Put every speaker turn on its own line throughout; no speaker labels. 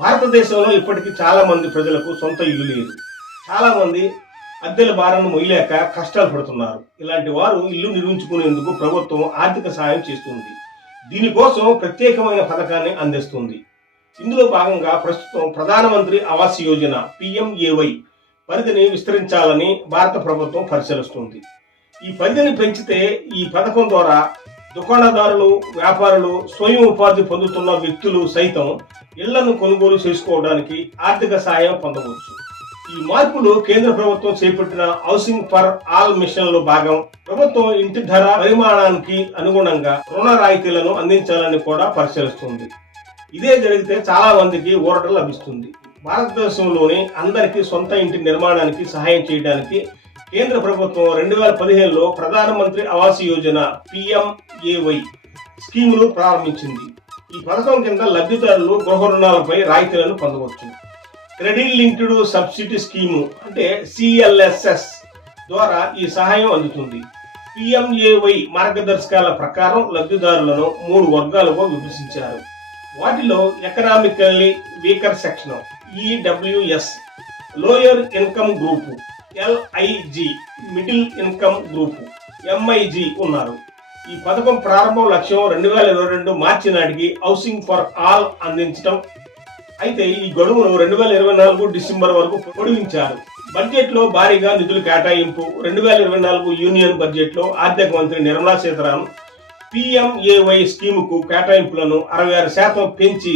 భారతదేశంలో ఇప్పటికీ చాలా మంది ప్రజలకు సొంత ఇల్లు లేదు. చాలా మంది అద్దెల భారాన్ని మొయ్యలేక కష్టాలు పడుతున్నారు. ఇలాంటి వారు ఇల్లు నిర్మించుకునేందుకు ప్రభుత్వం ఆర్థిక సహాయం చేస్తుంది. దీనికోసం ప్రత్యేకమైన పథకాన్ని అందిస్తుంది. ఇందులో భాగంగా ప్రస్తుతం ప్రధానమంత్రి ఆవాస్ యోజన పిఎంఏవై పరిధిని విస్తరించాలని భారత ప్రభుత్వం పరిశీలిస్తుంది. ఈ పరిధిని పెంచితే ఈ పథకం ద్వారా దుకాణదారులు వ్యాపారులు స్వయం ఉపాధి పొందుతున్న వ్యక్తులు సైతం ఇళ్ళను కొనుగోలు చేసుకోవడానికి ఆర్థిక సాయం పొందవచ్చు. ఈ మార్పులు కేంద్ర ప్రభుత్వం చేపట్టిన హౌసింగ్ ఫర్ ఆల్ మిషన్లో భాగం ప్రభుత్వం ఇంటి ధర పరిమాణానికి అనుగుణంగా రుణ రాయితీలను అందించాలని కూడా పరిశీలిస్తుంది. ఇదే జరిగితే చాలా మందికి ఊరట లభిస్తుంది. భారతదేశంలోని అందరికీ సొంత ఇంటి నిర్మాణానికి సహాయం చేయడానికి కేంద్ర ప్రభుత్వం రెండు వేల పదిహేనులో ప్రధానమంత్రి ఆవాస్ యోజన పిఎంఏవై స్కీములు ప్రారంభించింది. ఈ పథకం కింద లబ్ధిదారులు గృహ రుణాలపై రాయితీలను పొందవచ్చు. క్రెడిట్ లింక్డ్ సబ్సిడీ స్కీము అంటే సిఎల్ఎస్ఎస్ ద్వారా ఈ సహాయం అందుతుంది. పిఎంఏవై మార్గదర్శకాల ప్రకారం లబ్ధిదారులను మూడు వర్గాలుగా విభజించారు. వాటిలో economically weaker section EWS lower income group LIG middle income group MIG ఉన్నారు. ఈ పథకం ప్రారంభం లక్ష్యం రెండు వేల ఇరవై రెండు మార్చి నాటికి హౌసింగ్ ఫర్ ఆల్ అందించడం అయితే ఈ గడువును రెండు వేల ఇరవై నాలుగు డిసెంబర్ వరకు పొడిగించారు. బడ్జెట్లో భారీగా నిధులు కేటాయింపు రెండు వేల ఇరవై నాలుగు యూనియన్ బడ్జెట్లో ఆర్థిక మంత్రి నిర్మలా సీతారామన్ పిఎంఏవై స్కీముకు కేటాయింపులను అరవై ఆరు శాతం పెంచి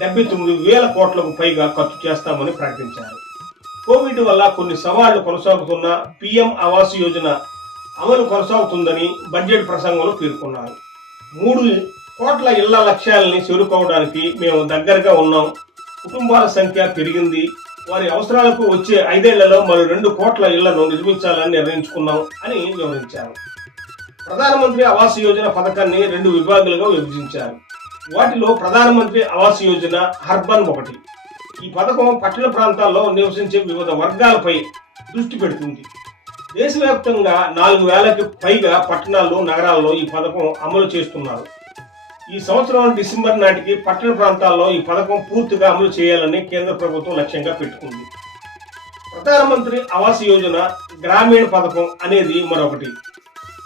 డెబ్బై తొమ్మిది వేల కోట్లకు పైగా ఖర్చు చేస్తామని ప్రకటించారు. కోవిడ్ వల్ల కొన్ని సవాళ్ళు కొనసాగుతున్న పిఎం ఆవాస్ యోజన అమలు కొనసాగుతుందని బడ్జెట్ ప్రసంగంలో పేర్కొన్నారు. మూడు కోట్ల ఇళ్ళ లక్ష్యాలని చేరుకోవడానికి మేము దగ్గరగా ఉన్నాం. కుటుంబాల సంఖ్య పెరిగింది. వారి అవసరాలకు వచ్చే ఐదేళ్ళలో మరో రెండు కోట్ల ఇళ్ళను నిర్మించాలని నిర్ణయించుకున్నాం అని వివరించారు. ప్రధానమంత్రి ఆవాస్ యోజన పథకాన్ని రెండు విభాగాలుగా విభజించారు. వాటిలో ప్రధానమంత్రి ఆవాస్ యోజన అర్బన్ ఒకటి. ఈ పథకం పట్టణ ప్రాంతాల్లో నివసించే వివిధ వర్గాలపై దృష్టి పెడుతుంది. దేశవ్యాప్తంగా నాలుగు వేలకి పైగా పట్టణాల్లో నగరాల్లో ఈ పథకం అమలు చేస్తున్నారు. ఈ సంవత్సరం డిసెంబర్ నాటికి పట్టణ ప్రాంతాల్లో ఈ పథకం పూర్తిగా అమలు చేయాలని కేంద్ర ప్రభుత్వం లక్ష్యంగా పెట్టుకుంది. ప్రధానమంత్రి ఆవాస్ యోజన గ్రామీణ పథకం అనేది మరొకటి.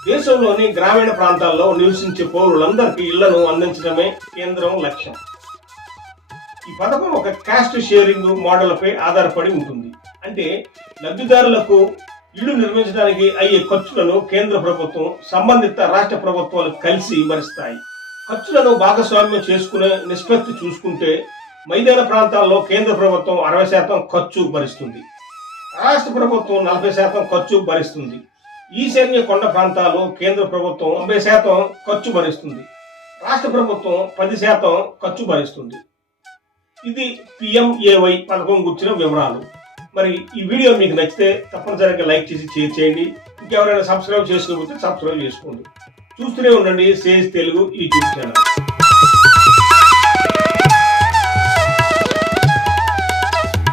దేశంలోని గ్రామీణ ప్రాంతాల్లో నివసించే పౌరులందరికీ ఇళ్ళను అందించడమే కేంద్రం లక్ష్యం. ఈ పథకం ఒక కాస్ట్ షేరింగ్ మోడల్పై ఆధారపడి ఉంటుంది. అంటే లబ్ధిదారులకు ఇల్లు నిర్మించడానికి అయ్యే ఖర్చులను కేంద్ర ప్రభుత్వం సంబంధిత రాష్ట్ర ప్రభుత్వాలు కలిసి భరిస్తాయి ఖర్చులను భాగస్వామ్యం చేసుకునే నిష్పత్తి చూసుకుంటే మైదాన ప్రాంతాల్లో కేంద్ర ప్రభుత్వం అరవై శాతం ఖర్చు భరిస్తుంది. రాష్ట్ర ప్రభుత్వం నలభై శాతం ఖర్చు భరిస్తుంది. ఈశాన్య కొండ ప్రాంతాలు కేంద్ర ప్రభుత్వం తొంభై శాతం ఖర్చు భరిస్తుంది. రాష్ట్ర ప్రభుత్వం పది శాతం ఖర్చు భరిస్తుంది. ఇది పిఎంఏవై పథకం గుర్చిన వివరాలు. మరి ఈ వీడియో మీకు నచ్చితే తప్పనిసరిగా లైక్ చేసి షేర్ చేయండి. ఇంకెవరైనా సబ్స్క్రైబ్ చేసుకోకపోతే సబ్స్క్రైబ్ చేసుకోండి. చూస్తూనే ఉండండి. Sage Telugu YouTube channel.